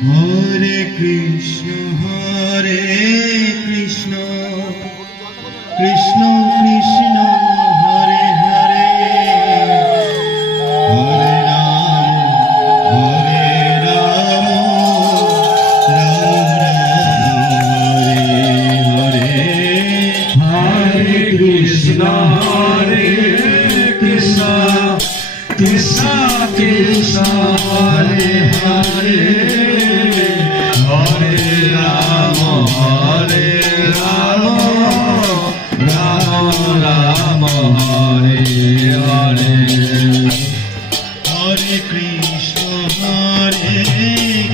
হরে Krishna Krishna Krishna Krishna Hare Hare Hare Ram Ram Ram Hare Hare Hare Krishna Krishna Krishna Krishna Hare Hare Hare Ram Ram Ram Hare Hare Hare Krishna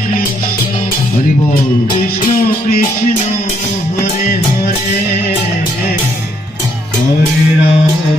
Krishna Hari বল Krishna Krishna Hare Hare Hare Ram